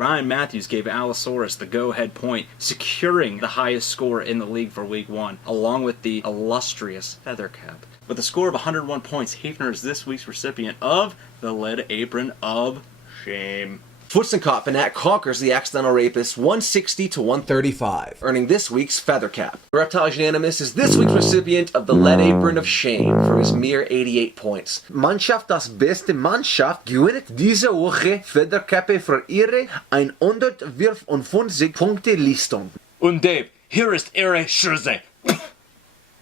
Ryan Matthews gave Allosaurus the go-ahead point, securing the highest score in the league for Week 1, along with the illustrious Feathercap. With a score of 101 points, Hafner is this week's recipient of the Lead Apron of Shame. Futzenkoppinat conquers the Accidental Rapist 160 to 135, earning this week's Feathercap. Reptiles Unanimous is this week's recipient of the Lead Apron of Shame for his mere 88 points. Mannschaft das beste Mannschaft gewinnt diese Woche Feathercappe für ihre 154 Punkte Listung. Und Dave, hier ist Ihre Schürze.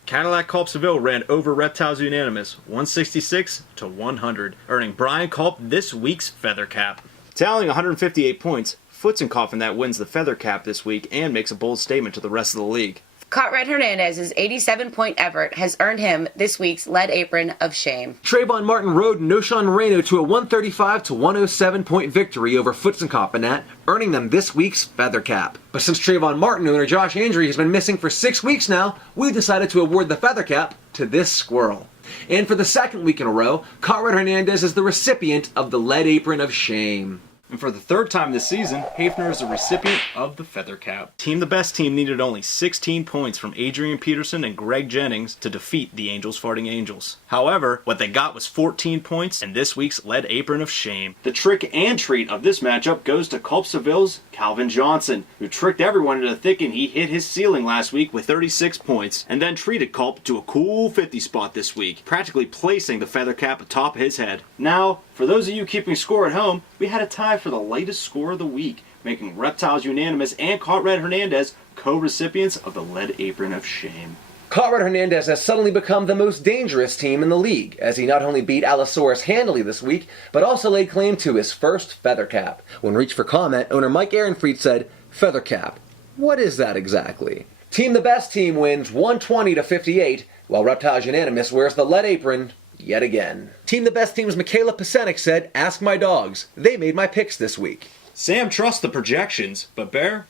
Cadillac Culp Seville ran over Reptiles Unanimous 166 to 100, earning Brian Culp this week's Feathercap. Tallying 158 points, Futzenkoppinat wins the Feathercap this week and makes a bold statement to the rest of the league. Cartwright Hernandez's 87-point effort has earned him this week's Lead Apron of Shame. Trayvon Martin rode Noshan Moreno to a 135 to 107 point victory over Futzenkoppinat, earning them this week's Feathercap. But since Trayvon Martin owner Josh Andrew has been missing for 6 weeks now, we decided to award the Feathercap to this squirrel. And for the second week in a row, Cartwright Hernandez is the recipient of the Lead Apron of Shame. And for the third time this season, Hafner is a recipient of the Feathercap. Team the Best Team needed only 16 points from Adrian Peterson and Greg Jennings to defeat the Angels Farting Angels. However, what they got was 14 points and this week's Lead Apron of Shame. The trick and treat of this matchup goes to Culp Seville's Calvin Johnson, who tricked everyone into thinking he hit his ceiling last week with 36 points, and then treated Culp to a cool 50 spot this week, practically placing the Feathercap atop his head. Now, for those of you keeping score at home, we had a tie for the latest score of the week, making Reptiles Unanimous and Cartwright Hernandez co-recipients of the Lead Apron of Shame. Cartwright Hernandez has suddenly become the most dangerous team in the league, as he not only beat Allosaurus handily this week, but also laid claim to his first Feathercap. When reached for comment, owner Mike Ehrenfried said, "Feathercap, what is that exactly?" Team the Best Team wins 120 to 58, while Reptiles Unanimous wears the Lead Apron yet again. Team the Best Team's Michaela Pasenik said, "Ask my dogs. They made my picks this week." Sam trusts the projections, but Bear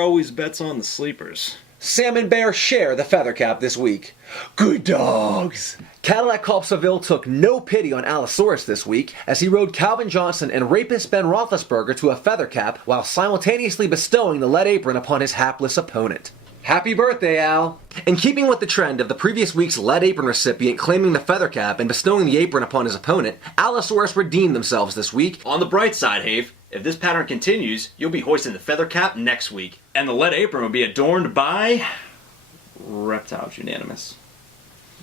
always bets on the sleepers. Sam and Bear share the Feathercap this week. Good dogs! Cadillac Culp Seville took no pity on Allosaurus this week as he rode Calvin Johnson and rapist Ben Roethlisberger to a Feathercap while simultaneously bestowing the Lead Apron upon his hapless opponent. Happy birthday, Al! In keeping with the trend of the previous week's Lead Apron recipient claiming the Feathercap and bestowing the apron upon his opponent, Allosaurus redeemed themselves this week. On the bright side, Have, if this pattern continues, you'll be hoisting the Feathercap next week. And the Lead Apron will be adorned by Reptiles Unanimous.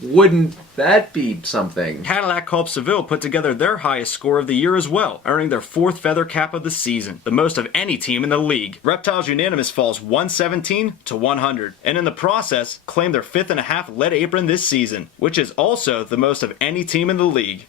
Wouldn't that be something? Cadillac Culp Seville put together their highest score of the year as well, earning their fourth Feathercap of the season, the most of any team in the league. Reptiles Unanimous falls 117 to 100, and in the process, claim their fifth and a half Lead Apron this season, which is also the most of any team in the league.